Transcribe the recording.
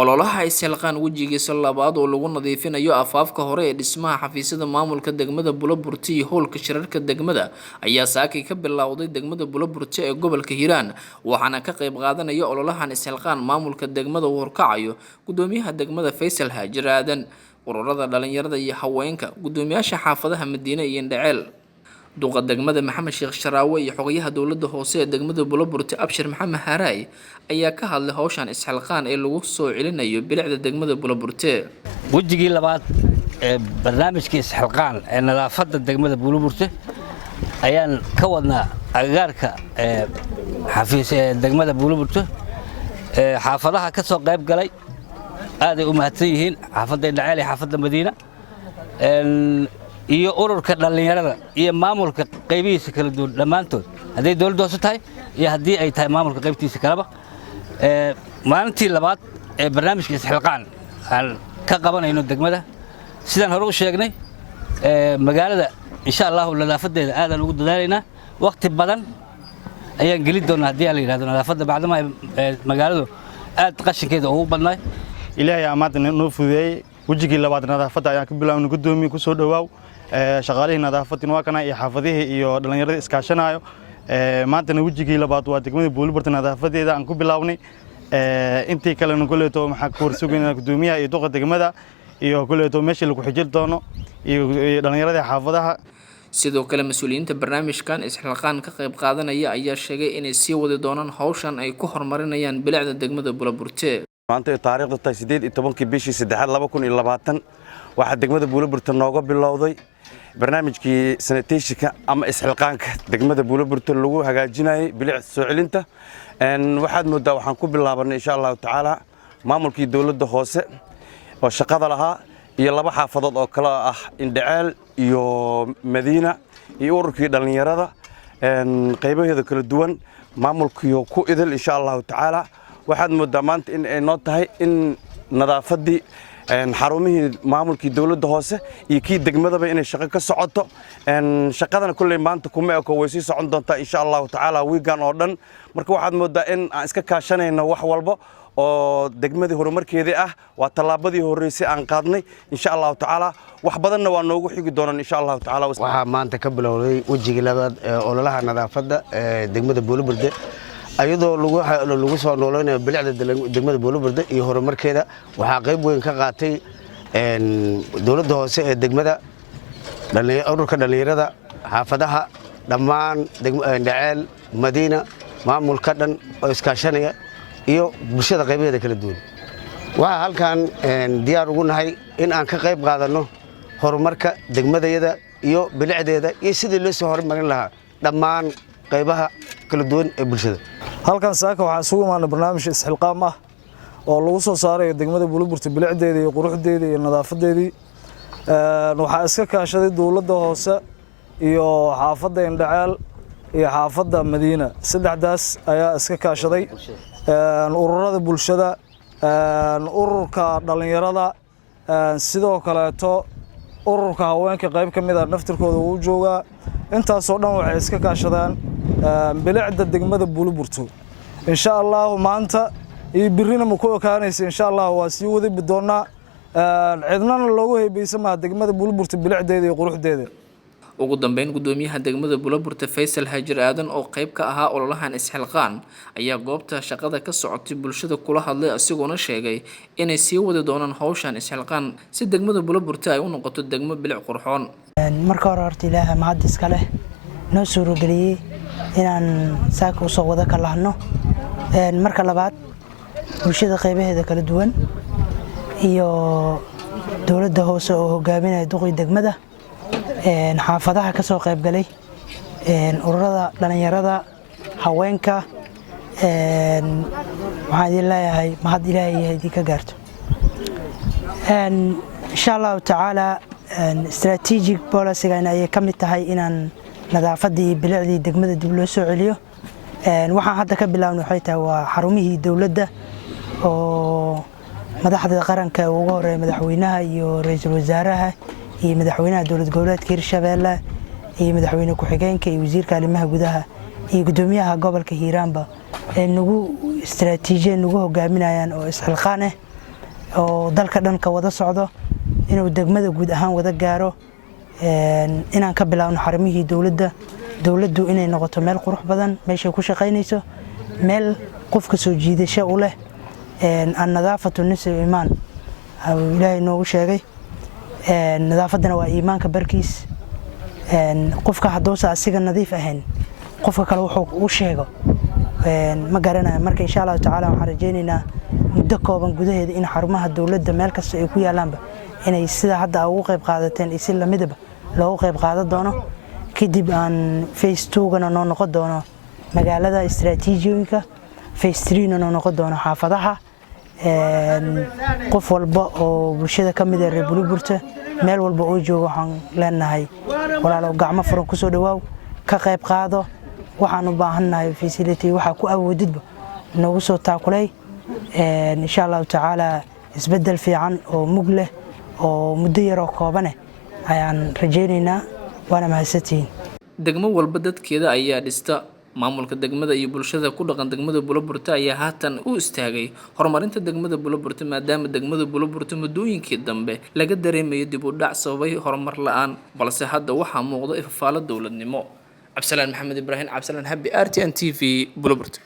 ololaha isxilqaan wejigiisa labaad oo lagu nadiifinayo afaafka hore ee dhismaha xafiisyada maamulka degmada Buloburti iyo howlka shirarka degmada ayaa saakay ka bilowday degmada Buloburti ee gobolka Hiiraan waxaana ka qayb qaadanaya ololahan isxilqaan maamulka degmada uu horkacayo gudoomiyaha degmada Faysal Haajir Aadan ururada dhalinyarada iyo haweenka gudoomiyaasha xaafadaha Madiina iyo Indhaceel duqa degmada Maxamed Sheekh Sharaawe iyo xogayaha dowladda hoose ee degmada Buloburti Abshir Maxamed Haaraay ayaa ka hadlay hawshan isxilqaan ee lagu soo celinayo bilicda degmada Buloburti wajigii labaad ee barnaamijka isxilqaan ee nadaafadda degmada Buloburti ayaan ka wadnaa agagaarka xafiiska degmada Buloburti xaafadaha ka soo qayb galay aad ay u mahadsan yihiin xaafadda Indhaceel iyo xaafadda Madiina iyo ururka dhalinyarada iyo maamulka qaybihiisa kala duwan dhamaantood haday dawladdu hoose tahay iyo hadii ay tahay maamulka qaybtiisa kalaba maalintii labaad ee barnaamijka isxilqaan aan ka qabanayno degmada sidaan hore u sheegnay magaalada insha Allah nadaafadeeda aadan ugu dadaalayna waqti badan ayaan gali doonaa hadii la yiraahdo nadaafadda bacdama magaaladu aad qashinkeeda ugu badnaay ilaahay amaad noo fudeeyay wajigii labaad nadaafadda ayaan ka bilaabnay gudoomiye ku soo dhawaaw shaqaalihii nadaafadda waa kana iyo xaafadihii iyo dhalinyarada iskaashanayo maantana wajigii labaad waa degmada Buloburti nadaafadeeda aan ku bilaabnay intii kale noqoleeto maxaa ku warsugnaa gudoomiyaha iyo duqa degmada iyo kuleeto meeshii lagu xijir doono iyo dhalinyarada xaafadaha sidoo kale mas'uuliyiinta barnaamijkan isxilqaan ka qayb qaadanaya ayaa sheegay inay sii wadi doonaan hawshan ay ku horumarinayaan bilicda degmada Buloburti maanta taariikhdu tahay 18 bishii 3 2020 waxa degmada Buloburti nooga bilowday barnaamijkii sanitationka ama isxilqaanka degmada Buloburti lagu hagaajinayay bilic soo celinta waxaad moodaa waxaan ku bilaabanay insha Allah taala maamulkii dawladda hoose oo shaqada lahaa iyo laba xaafadood oo kala ah Indhaceel iyo Madiina iyo ururkii dhalinyarada qaybaheeda kala duwan maamulkii ku idil insha Allah taala waxaad moodaa maanta in ay noo tahay in nadaafadii xarumihii maamulkii dawladda hoose iyo kii degmadaba inay shaqo ka socoto shaqadana kulay maanta kuma eko way sii socon doontaa insha Allah taala weegan oo dhan marka waxaad moodaa in aan iska kaashanayno wax walba oo degmadii horumarkeedii ah waa talaabadii horeysay aan qaadnay insha Allah taala wax badanna waa noogu xigi doonaan insha Allah taala waxa maanta ka bilowday wajigii labaad ee ololaha nadaafadda ee degmada Buloburti ayadoo lagu soo nooleynayo bilicda degmada Buloburti iyo horumarkeeda waxa qayb weyn ka qaatay dawladda hoose ee degmada ururka dhalinyarada xaafadaha dhammaan Indhaceel Madiina maamulka dhan oo iskaashanaya iyo bulshada qaybaheeda kala duwan waxa halkan diyaar ugu nahay in aan ka qayb qaadano horumarka degmadayada iyo bilicdeeda iyo sidii loo soo horumarin lahaa dhammaan qaybaha kala duwan ee bulshada halkan saaka waxa isugu imaanay barnaamij isxilqaan ah oo lagu soo saaray degmada Buloburti bilicdeeda iyo quruxdeeda iyo nadaafadeedii waxa iska kaashaday dawladda hoose iyo xaafadda Indhaceel iyo xaafadda Madiina saddexdaas ayaa iska kaashaday ururada bulshada ururka dhalinyarada sidoo kale ururka haweenka qayb kamid ah naftirkooda uu jooga intaas oo dhan waxay iska kaashadaan bilicda degmada Buloburti insha Allah maanta iyo birina ma ku okaanaysa insha Allah waa sii wadi doonaa cidnana loogu heebaysan degmada Buloburti bilicdeeda iyo quruxdeeda ugu dambeyn gudoomiyaha degmada Buloburti Faysal Haajir Aadan oo qayb ka ahaa ololahan isxilqaan ayaa goobta shaqada ka socotay bulshada kula hadlay asigoo sheegay inay sii wadi doonaan hawshan isxilqaan si degmada Buloburti ay u noqoto degmo bilic qurxoon marka hore horta Ilaahay mahad iska leh noo suurageliyay inaan saaka u soo wada ka lahno marka labaad bulshada qaybaheeda kala duwan iyo dawladda hoose oo hogaaminaya duqii degmada xaafadaha ka soo qayb galay ururada dhalinyarada haweenka waxaan idin leeyahay mahad Ilaahay idin ka gaarto insha Allah taala strategic policy ay ka mid tahay inaan nadaafadii bilicdii degmada dib loo soo celiyo waxaan hadda ka bilaabnay waxay tahay waa xarumihii dawladda oo madaxda qaranka ugu horeeyay madaxweynaha iyo ra'iisul wasaaraha iyo madaxweynaha dawlad goboleedka Hirshabeelle iyo madaxweyne ku-xigeenka iyo wasiirka arrimaha gudaha iyo gudoomiyaha gobolka Hiiraanba nagu istiraatiijiyad nagu hogaaminayaan oo isxilqaan ah oo dalka dhan ka wada socdo inuu degmada guud ahaan wada gaaro inaan ka bilaabno xarumihii dawladdu inay noqoto meel qurux badan meesha ku shaqaynayso meel qofka soo jiidasho u leh nadaafatu nisfu iimaan ilaahay noogu sheegay nadaafadana waa iimaanka barkiis qofka haddoosa asiga nadiif ahayn qofka kale wuxuu u sheego ma garanayo marka insha Allah tacaala waxaan rajaynaynaa muddo kooban gudaheeda in xarumaha dawladda meel kasta ay ku yaalaanba inay sida hadda ugu qayb qaadateen iyo si lamidaba loogu qayb qaadan doono kadib aan phase 2gana noo noqon doono magaalada istiraatiijiyooyinka phase 3na noo noqon doono xaafadaha qof walba oo bulshada ka mid ah reer Buluburta meel walba oo joogo waxaan leenahay walaalo gacmo furan ku soo dhawaaw ka qayb qaado waxaan u baahanahay facility waxa ku awoodidba nagu soo taakulay insha Allah tacaala isbedel fiican oo mug leh oo muddo yar oo kooban ayaan rajaynaynaa waana mahadsantiin degmo walba dadkeeda ayaa dhista maamulka degmada iyo bulshada ku dhaqan degmada Buluburta ayaa haatan u istaagay horumarinta degmada Buluburta maadaama degmada Buluburta muddooyinkii dambe laga dareemayo dib u dhac sababay horumar la'aan balse hadda waxaa muuqda ifafaalo dawladnimo. Cabsalaan Maxamed Ibrahim Cabsalaan Habi RTN TV Buluburta.